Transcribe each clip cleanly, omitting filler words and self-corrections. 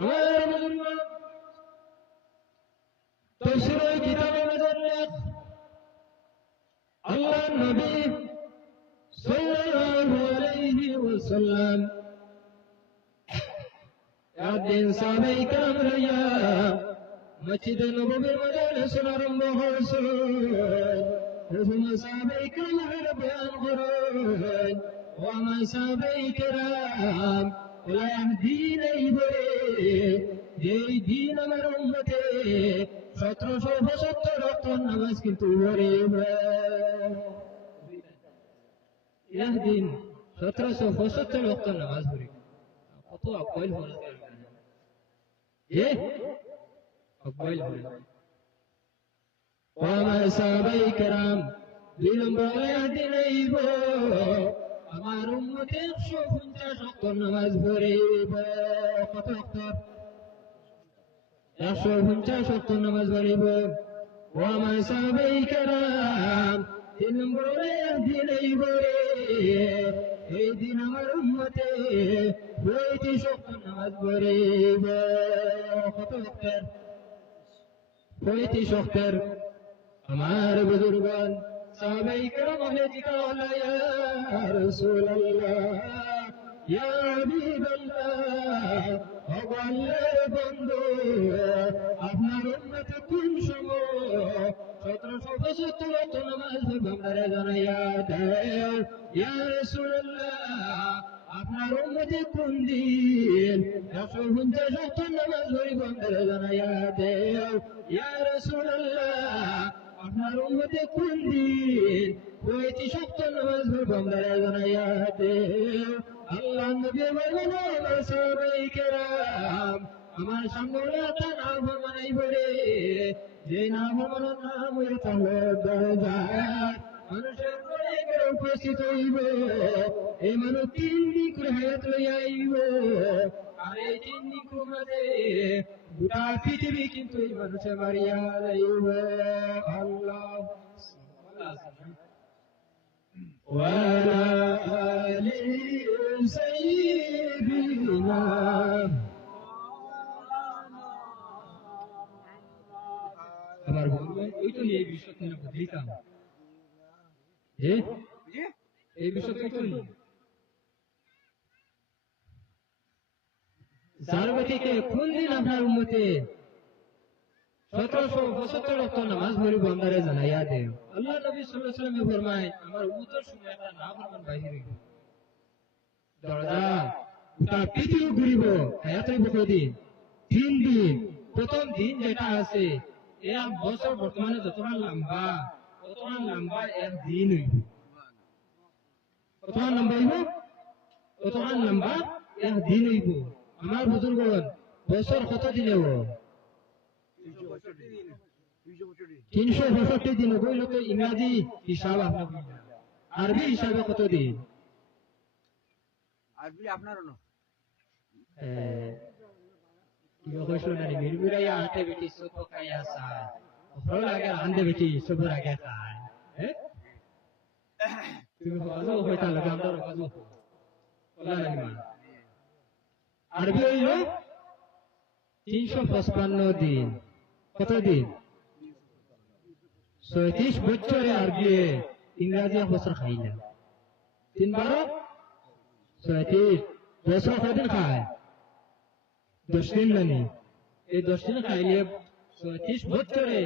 আমার বুজুর্গ তফসিরে কিতাবে মুজাল্লাদ আল্লাহ নবী সাল্লাল্লাহু আলাইহি ওয়াসাল্লাম একদিন সাহাবায়ে কেরাম লইয়া মসজিদে নববীর মজলিস আরম্ভ হয়েছে। ওখানে সাহাবায়ে কেরামের বয়ান করেন, ও আমার সাহাবায়ে কেরাম দিন এই বলে যেই দিন আমার উম্মতে 1775 ওয়াক্ত নামাজ কিন্তু দিন 1775 ওয়াক্ত নামাজ পড়ে কত আকবাইল হল আকবাইল হল ও আমার সাহাবায়ে কেরাম 2 নম্বরে দিন আইব আমার উম্মতে 150 ওয়াক্ত নামাজ পড়িব। কত ওয়াক্ত? 150 ওয়াক্ত নামাজ পড়িব। ও আমার সাহাবায়ে কেরাম 3 নম্বরে দিন আইব এই দিন আমার উম্মতে 35 ওয়াক্ত নামাজ পড়িব। কত ওয়াক্তের? 35 ওয়াক্তের। আমার বুজুর্গান সাহাবায়ে কেরাম বলে জিজ্ঞাসা ইয়া রাসূলুল্লাহ ইয়া হাবিবাল্লাহ ও আল্লাহর বন্ধু আপনার উম্মতে কোন সময় 1775 ওয়াক্ত নামাজ পড়বে জানাইয়া দেও। ইয়া রাসূলুল্লাহ আপনার উম্মতে কোন দিন 150 ওয়াক্ত নামাজ পড়বে জানাইয়া দেও। ইয়া রাসূলুল্লাহ আপনার উম্মতে কোন দিন 35 ওয়াক্ত নামাজ পড়বে জানাইয়া দেও। আল্লাহ নবী বলেন সাহাবায়ে কেরাম আমার সামনে একটা নাম বানাই বলে যে নাম বানানোর নাম হইতে দরজা মানুষের ঘরে ঘরে উপস্থিত হইব। এই মানুষ 3 দিন করে হায়াত লইয়া আইব আর এই 3 দিন ঘুমাতে গোটা পৃথিবী কিন্তু এই মানুষে মারিয়া যাইব। আল্লাহ ওয়ালা আলি সাইয়্যিদিনা আমার বলবো ওই তো এই বিষয় নিয়ে বুঝিতাম যে এই বিষয় তো যার ব্যক্তিকে কোন দিন আপনার উম্মতে 1775 ওয়াক্ত নামাজ পড়িব আমারে জানাইয়া দেও। আল্লাহ নবী সাল্লাল্লাহু আলাইহি ওয়াসাল্লাম ফরমায় আমার উম্মতের সময় একটা নাফরমান বাহির হইব দরজা গোটা পৃথিবী ঘুরিব হায়াত হইব কয়দিন? 3 দিন। প্রথম দিন যেটা আছে এক বছর বর্তমানে যতটা লম্বা ততটা লম্বা এক দিন হইব। কতটা লম্বা হইব? ততটা লম্বা এক দিন হইব। আমার বুজুর্গগণ বছর কত দিন হইব? 365 দিন। বইল তো ইংরাজি হিসাব আপনার আরবি হিসাবে কত দিন? আরবি আপনারও না কি কইছো না মিরমিরাইয়া আটে বেটি সব কাইয়া সায় ভালো লাগে আন্দে বেটি সব লাগে খায় তুমি বাজো হইতা লাগে আমরা বাজো বলা লাগে আরবি হইলো 355 দিন। কত দিন? 37 বছরে আরবি ইংরেজি এক বছর খাই না 3 12 37 বছর কদিন খায়? 10 দিন মানে এই 10 দিন খাইলে 37 বছরে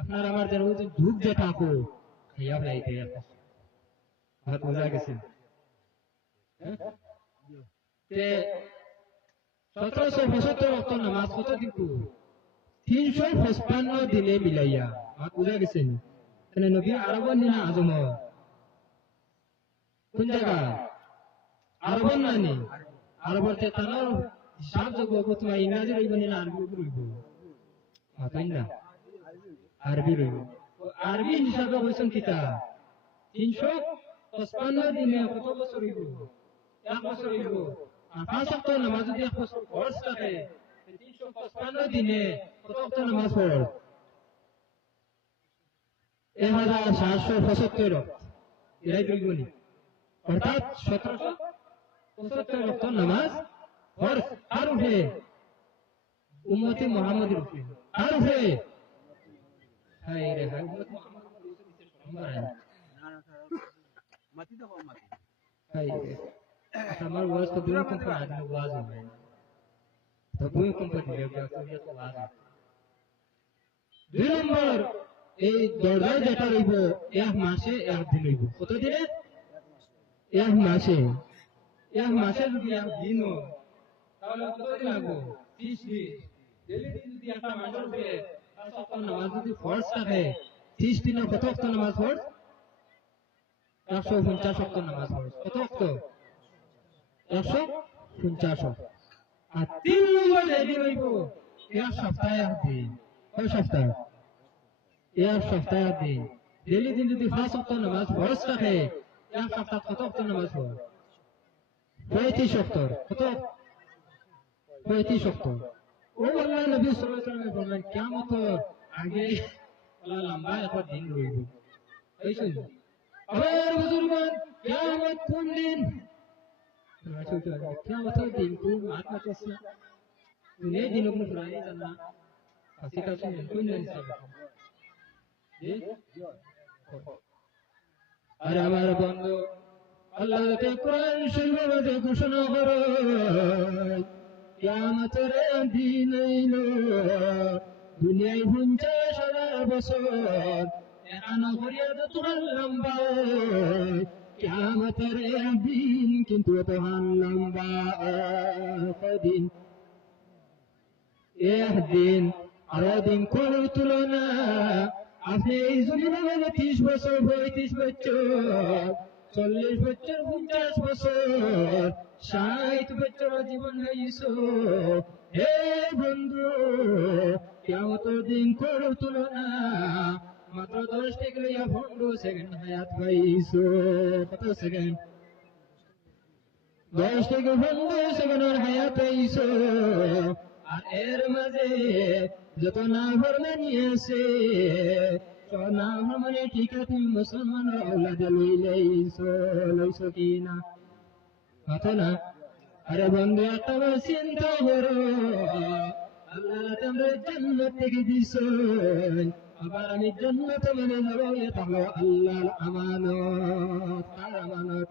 আপনার আমার যেন ধূপ যে থাকো খাইয়া ফেলাইতে হাত বোঝা গেছে। তে 1775 ওয়াক্ত নামাজ কত দিন? 355 দিনে মিলাইয়া হাত বোঝা গেছে। মানে নবী আরবন দিনা আজম কোন জায়গা? আরবন নানি আরবতে তানার হিসাব যোগ তোমার ইংরাজি রইব না আরবি রইব? মাতাই না আরবি রইব। আরবি হিসাবে হইছেন কিতা 355 দিনে কত বছর হইব? 1 বছর হইব। আর 5 ওয়াক্ত নামাজ যদি 1 বছর ফরজ থাকে 355 দিনে কত ওয়াক্ত নামাজ পড়ে? 1775 ওয়াক্ত। এরাই রইবনি অর্থাৎ 1775 ওয়াক্ত নামাজ ফরজ আর উঠে উম্মতে মুহাম্মাদের উপরে আর উপরে হাই রে হাই উম্মতে মুহাম্মাদের মাটি দাও মাটি হাই রে আমার ওয়াজ তো দুই কোম্পানি আদমি ওয়াজ হবে তো দুই কোম্পানি লেগে তো ওয়াজ হবে দুই নম্বর এই দরজায় যেটা রইব এক মাসে একদিন রইব কত দিনে এক মাসে যদি একদিন তাহলে কত দিন লাগবো 30 দিন ডেলি যদি একটা মানুষের উপরে 5 ওয়াক্ত নামাজ যদি ফরজ থাকে 30 দিনে কত ওয়াক্ত নামাজ ফরজ 150 ওয়াক্ত নামাজ ফরজ কত ওয়াক্ত 150 আর 3 নম্বর যেদিন রইব এক সপ্তাহে একদিন কয় সপ্তাহ এক সপ্তাহে একদিন ডেলি দিন যদি 5 ওয়াক্ত নামাজ ফরজ থাকে এক সপ্তাহ কত ওয়াক্ত নামাজ ফরজ 35 ওয়াক্ত কত 35 ওয়াক্ত ও আল্লাহ নবী সাল্লাল্লাহু আলাইহি ওয়াসাল্লাম বলেন কিয়ামতের আগে আল্লাহ লম্বা একটা দিন রইব এইসব আমার বুজুর্গগণ কিয়ামত কোন দিন কিয়ামতের দিন কোন মাত মাতাছে দুনিয়া দিন কোন প্রাণী জানা আসি কাছে কোন দিন সব আর আমার বন্ধু আল্লাহ তে কোরআন শরীফের মধ্যে ঘোষণা করে কিয়ামতের দিন আইলো দুনিয়ায় 50,000 বছর এখানো ফরিয়াদ তোমার লম্বা কিয়ামতের দিন কিন্তু তোমার লম্বা কদিন একদিন আরো দিন কোন তুলনা আপনি এই জমিনে 30 বছর 35 বছর 40 বছর 50 বছর 60 বছর জীবন হইছো হে বন্ধু কিয়ামতের দিন করো তুলনা মাত্র 10 থেকে 15 সেকেন্ড হায়াত পাইছো কত সেকেন্ড 10 থেকে 15 সেকেন্ডের হায়াত পাইছো আর এর মাঝে যত না ফরমানি আছে না মানে ঠিক আছে তুমি মুসলমান আওলাদ লইছো কি না কথা না আরে বন্ধু একটা চিন্তা করো আল্লাহ তোমরা জান্নাত থেকে দিছো আবার আমি জান্নাত মানে যাবো এটা হলো আল্লাহর আমানত কার আমানত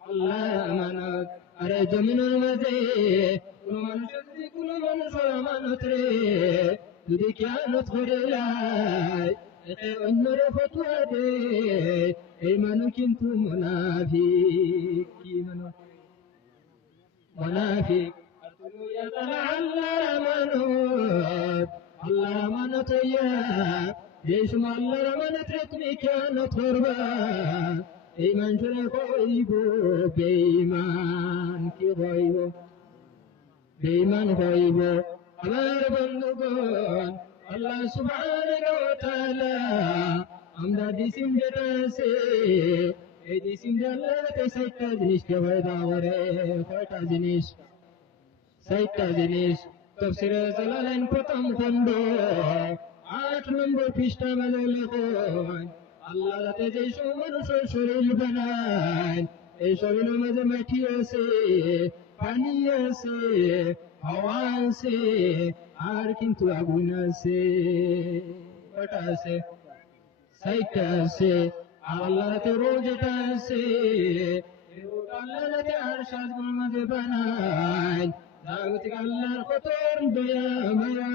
আল্লাহর আমানত আরে জমিনের মাঝে কোন মানুষের যদি কোন মানুষের আমানত রে যদি কিয়ামত করে লাই এতে অন্যরে ফতোয়া দে এই মানুষ কিন্তু মুনাফিক কি মানুষ মুনাফিক আর তুমি আল্লাহর আমানত ইয়া যে সময় আল্লাহর আমানত রে তুমি কিয়ামত করবা এই মানুষের কইব বেঈমান কি হইব বেঈমান হইব আমার বন্ধুগণ আল্লাহ সুবহানাহু ওয়া তাআলা আমরা দিছিম যেটা আছে এই দিছিম আল্লাহতে 60টা জিনিসকে ভয় দাও রে কয়টা জিনিস 60টা জিনিস তাফসীরে জালালাইন প্রথম খণ্ড 8 নম্বর পৃষ্ঠা মধ্যে লেখা আল্লাহ যাতে যে মানুষের শরীর বানায় এই শরীরের মধ্যে মাটি আছে পানি আছে হাওয়া আছে আর কিন্তু আগুন আছে কয়টা আছে 60টা আছে আর আল্লাহতে রোজ এটা আছে আল্লাহতে আর সাজগুর মধ্যে বানায় জাগতিক আল্লাহর কত দয়া মায়া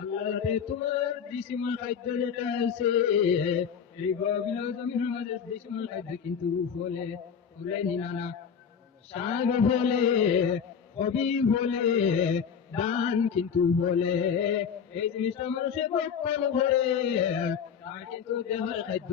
আল্লাহতে তোমার দিশিমাল খাদ্য যেটা আছে এই গভীর জমিনের মাঝে দিশিমাল খাদ্য কিন্তু ফলে নিনা শাক ফলে কবি ফলে ধান কিন্তু ফলে এই জিনিসটা মানুষের ভক্ষণ করে তার কিন্তু দেহের খাদ্য